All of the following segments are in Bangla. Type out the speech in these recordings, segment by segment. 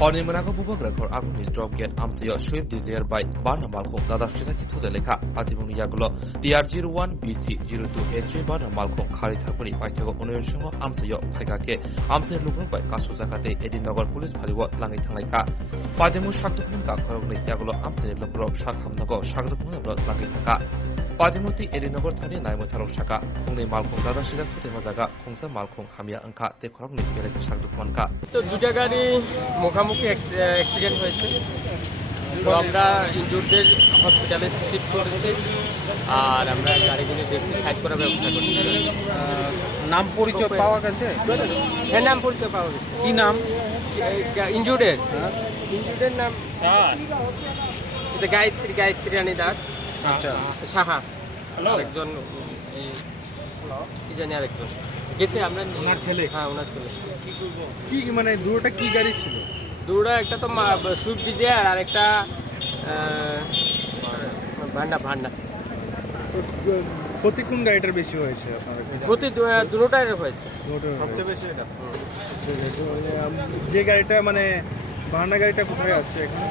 Honi menako bubak rekor agni drop gate amsayo Swift Desire by Bana Malkong Dada Shita Kithude Lekha Patibuni Yagulo DR01 BC 02A3 Bana Malkong Khari Thakuri Paithago Unayoshingo amsayo Phaigake Amsay Lukrong by Kasu Zakate Edinagar Police Phaliwa Langai Thanglaika Patimu Shakdukmun ka Khorogni Yagulo Amsay Lukrong Shakhamnago Shakdukmun Langai Thaka Patimuti Edinagar Thani Naimo Tharok Shaka Khongni Malkong Dada Shita Khute Majaga Khongsa Malkong Hamia Angka Te Khorogni Gelek Shakdukman ka তো দুটা গাড়ি মুখোমুখি অ্যাক্সিডেন্ট হয়েছে তো আমরা ইনজুরদের হসপিটালে শিফট করেছি আর আমরা গাড়িগুলি দেখছি সাইড করার ব্যবস্থা করছি নাম পরিচয় পাওয়া গেছে? হ্যাঁ নাম পরিচয় পাওয়া গেছে কি নাম? ইনজুর্ডের নাম গায়ত্রী রানী দাস আচ্ছা সাহা একজন কি জানি আরেকজন গেছে আমরা ওনার ছেলে? হ্যাঁ ওনার ছেলে কি মানে দুটোটা কি গাড়ি ছিল? দুটা একটা তো সুইফট ডিজায়ার আর একটা ভান্ডা ক্ষতি কোন গাড়িটার বেশি হয়েছে আপনার? প্রতি দুটোটাই হয়েছে সবচেয়ে বেশি এটা। যে গাড়িটা মানে ভান্ডা গাড়িটা কোথায় আছে এখানে?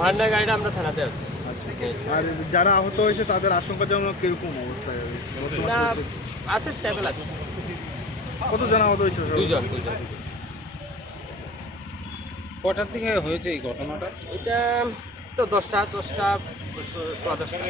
ভান্ডা গাড়িটা আমরা থানাতে আছি আর যারা আহত হয়েছে তাদের আশঙ্কাজনক কিরকম অবস্থায়? না আছে স্টেবল আছে কত জন আহত হয়েছে? দুজন কটার দিকে হয়েছে এই ঘটনাটা? এটা তো 10টা 10টা 10:15